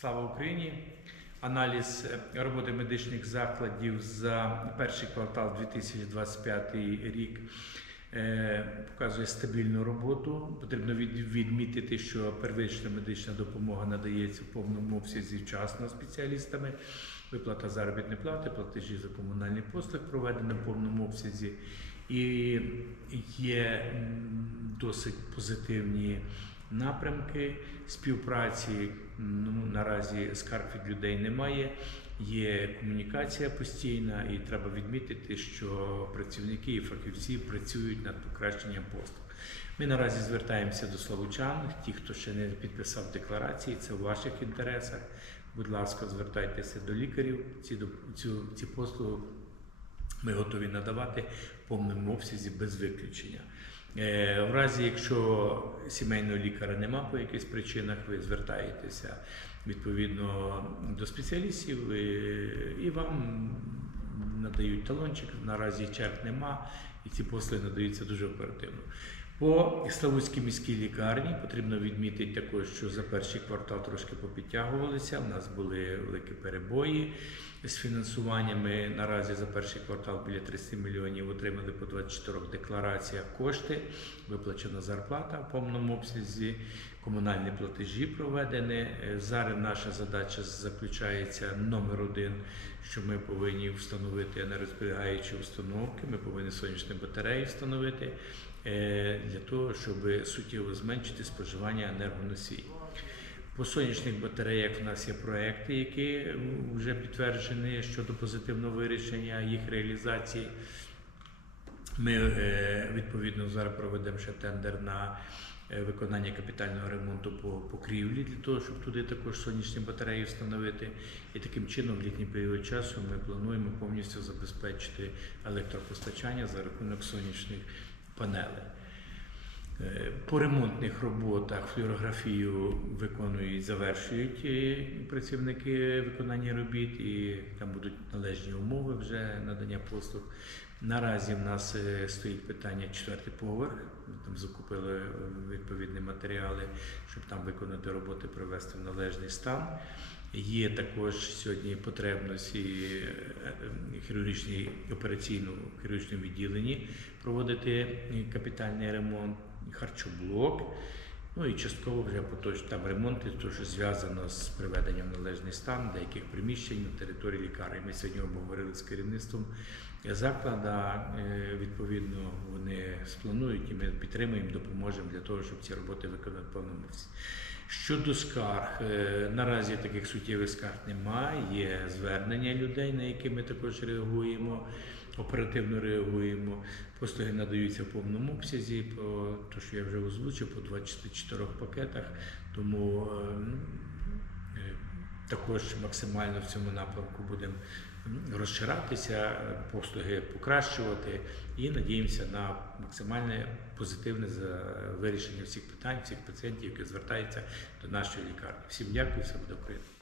Слава Україні! Аналіз е, роботи медичних закладів за перший квартал 2025 рік е, показує стабільну роботу. Потрібно відмітити, що первична медична допомога надається в повному обсязі вчасно спеціалістами. Виплата заробітної плати, платежі за комунальні послуги проведені в повному обсязі. І є досить позитивні напрямки співпраці. Ну, наразі скарг людей немає. Є комунікація постійна, і треба відмітити, що працівники і фахівці працюють над покращенням послуг. Ми наразі звертаємося до словучан. Ті, хто ще не підписав декларації, це в ваших інтересах. Будь ласка, звертайтеся до лікарів. Ці, цю, ці послуги ми готові надавати в повному обсязі без виключення. Е, В разі, якщо сімейного лікаря нема по якихось причинах, ви звертаєтеся відповідно до спеціалістів е, і вам надають талончик. Наразі черг нема, і ці послуги надаються дуже оперативно. По Славутській міській лікарні потрібно відмітити також, що за перший квартал трошки попідтягувалися. У нас були великі перебої з фінансуваннями. Наразі за перший квартал біля 30 мільйонів отримали по 24 деклараціях кошти, виплачена зарплата в повному обсязі, комунальні платежі проведені. Е, Зараз наша задача заключається номер один, що ми повинні встановити енергозберігаючі установки, ми повинні сонячні батареї встановити для того, щоб суттєво зменшити споживання енергоносій. По сонячних батареях у нас є проекти, які вже підтверджені щодо позитивного вирішення їх реалізації. Ми е, відповідно зараз проведемо ще тендер на е, виконання капітального ремонту по покрівлі для того, щоб туди також сонячні батареї встановити. І таким чином, в літній період часу ми плануємо повністю забезпечити електропостачання за рахунок сонячних панелей. Е, По ремонтних роботах флюорографію виконують, завершують е, працівники виконання робіт, і там будуть належні умови вже надання послуг. Наразі в нас е, стоїть питання четвертий поверх. Ми там закупили відповідні матеріали, щоб там виконати роботи, привести в належний стан. Є також сьогодні потребність і хірургічній операційному хірургічному відділенні проводити капітальний ремонт, харчоблок. Ну і частково вже поточно там ремонти, то що зв'язано з приведенням в належний стан деяких приміщень на території лікарні. Ми сьогодні обговорили з керівництвом заклада. Е, Відповідно, вони спланують і ми підтримуємо, допоможемо для того, щоб ці роботи виконати в повному. Щодо скарг, е, наразі таких суттєвих скарг немає. Є звернення людей, на які ми також реагуємо, оперативно реагуємо. Послуги надаються в повному обсязі, по то що я вже озвучив, по 24 пакетах. Тому е, також максимально в цьому напрямку будемо розширатися, послуги покращувати і надіємося на максимальне позитивне вирішення всіх питань, всіх пацієнтів, які звертаються до нашої лікарні. Всім дякую, все буде Україна.